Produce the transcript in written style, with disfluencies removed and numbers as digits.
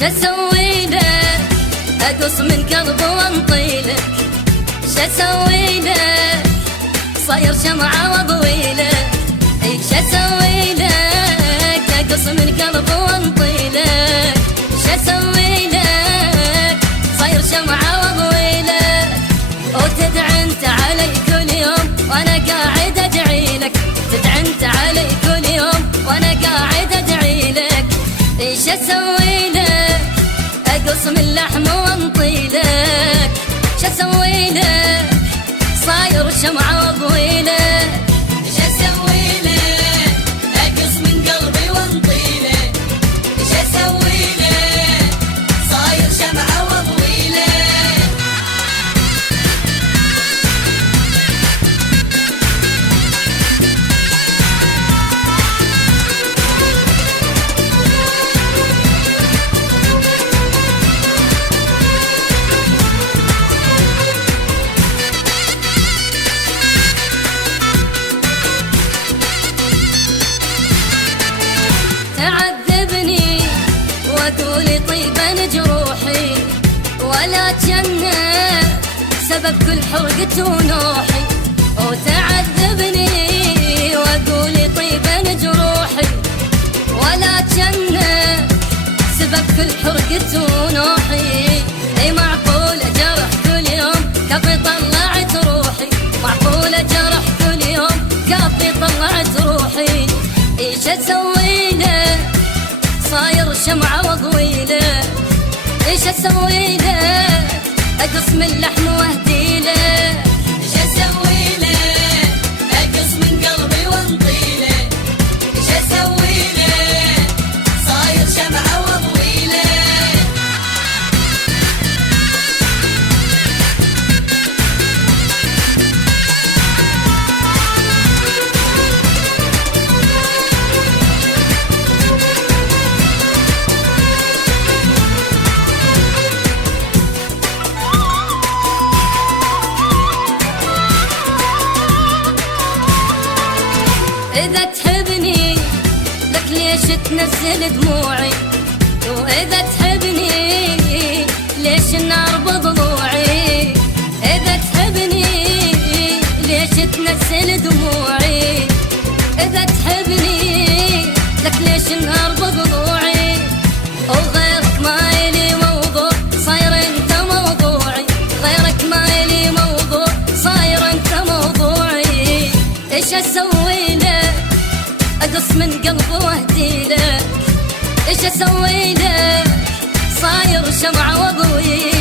شسوي لك اقص من قلبي وانطي لك، شسوي لك صاير شمعة واضوي لك، اي شسوي لك اقص من قلبي وانطي لك، شسوي لك صاير شمعة واضوي لك، وتدعي انت علي كل يوم وانا قاعد ادعي لك، تدعي انت علي كل يوم وانا قاعد ادعي لك، ايش اسوي لك اقص من لحم وانطي لك، شسوي لك صاير شمعة واضوي لك، ايش اسوي لك اقص من قلبي وانطي لك، ايش اسوي لك صاير شمعة واضوي لك. تعذبني وتقولي طيبا جروحي، ولا جنة سبب كل حرقة ونوحي، وتعذبني وتقولي طيبا جروحي، ولا جنة سبب كل حرقة ونوحي، اي معقولة جرح كل يوم كفي طلعت روحي، معقولة جرح كل يوم كفي طلعت روحي، ايش اسوي لك صاير شمعة واضوي لك، ايش اسوي لك اقص من لحم واهدي لك، ايش اسوي لك اقص من قلبي وانطي لك، ايش اسوي لك صاير شمعة واضوي لك. إذا تحبني لك ليش تنزل دموعي، وإذا تحبني ليش النار بضلوعي، إذا تحبني ليش تنزل دموعي، إذا تحبني لك ليش النار بضلوعي، وغيرك ما إلي موضوع صاير انت موضوعي، غيرك ما إلي موضوع صاير انت موضوعي، ايش اسوي لك اقص من قلبي واهدي لك، ايش اسوي لك صاير شمعة واضوي